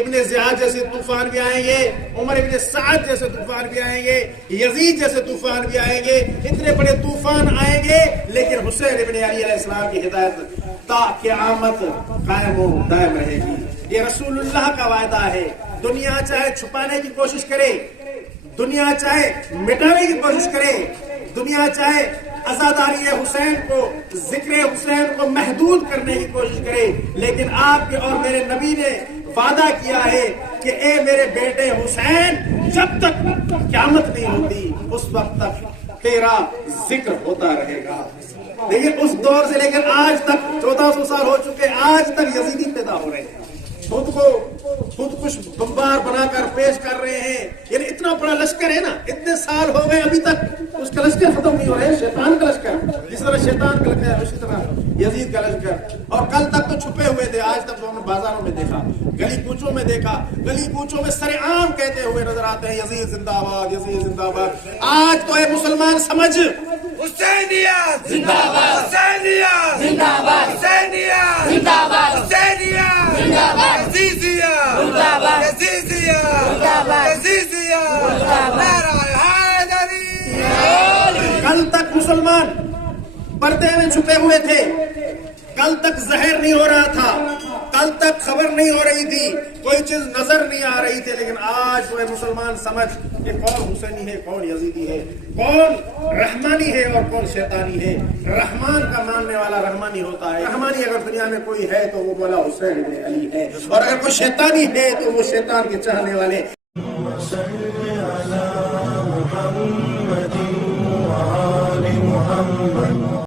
ابن زیاد جیسے طوفان بھی آئیں گے، عمر ابن سعد جیسے طوفان بھی آئیں گے، یزید جیسے طوفان بھی آئیں گے، اتنے بڑے طوفان آئیں گے، لیکن حسین ابن علی علیہ السلام کی ہدایت تا قیامت قائم و دائم رہے گی۔ یہ رسول اللہ کا وعدہ ہے۔ دنیا چاہے چھپانے کی کوشش کرے، دنیا چاہے مٹانے کی کوشش کرے، دنیا چاہے عزاداری حسین کو، ذکر حسین کو محدود کرنے کی کوشش کرے، لیکن آپ کے اور میرے نبی نے وعدہ کیا ہے کہ اے میرے بیٹے حسین، جب تک قیامت نہیں ہوتی اس وقت تک تیرا ذکر ہوتا رہے گا۔ لیکن اس دور سے لیکن آج تک 1400 سال ہو چکے، آج تک یزیدی پیدا ہو رہے ہیں، خود کو خود کچھ بمبار بنا کر پیش کر رہے ہیں۔ یعنی اتنا بڑا لشکر ہے نا، اتنے سال ہو گئے ابھی تک اس کا لشکر ختم نہیں ہو رہا ہے۔ شیطان کا لشکر، جس طرح شیطان کا لشکر ہے اسی طرح یزید کا لشکر۔ اور کل تک تو چھپے ہوئے تھے، آج تک تو ہم نے بازاروں میں دیکھا، گلی کوچوں میں دیکھا، گلی کوچوں میں سر عام کہتے ہوئے نظر آتے ہیں یزید زندہ باد، یزید زندہ باد۔ آج تو اے مسلمان سمجھ، حسینیت زندہ باد، حسینیت زندہ باد، حسینیت زندہ باد، حسینیت زندہ باد، عزیزیت زندہ باد، عزیزیت زندہ باد، عزیزیت زندہ باد، نعرہ حیدری۔ کل تک مسلمان پردے میں چھپے ہوئے تھے، کل تک ظاہر نہیں ہو رہا تھا، کل تک خبر نہیں ہو رہی تھی، کوئی چیز نظر نہیں آ رہی تھی، لیکن آج وہ مسلمان سمجھ کہ کون حسینی ہے، کون یزیدی ہے، کون رحمانی ہے اور کون شیطانی ہے۔ رحمان کا ماننے والا رحمانی ہوتا ہے۔ رحمانی اگر دنیا میں کوئی ہے تو وہ مولا حسین بن علی ہے، اور اگر کوئی شیطانی ہے تو وہ شیطان کے چاہنے والے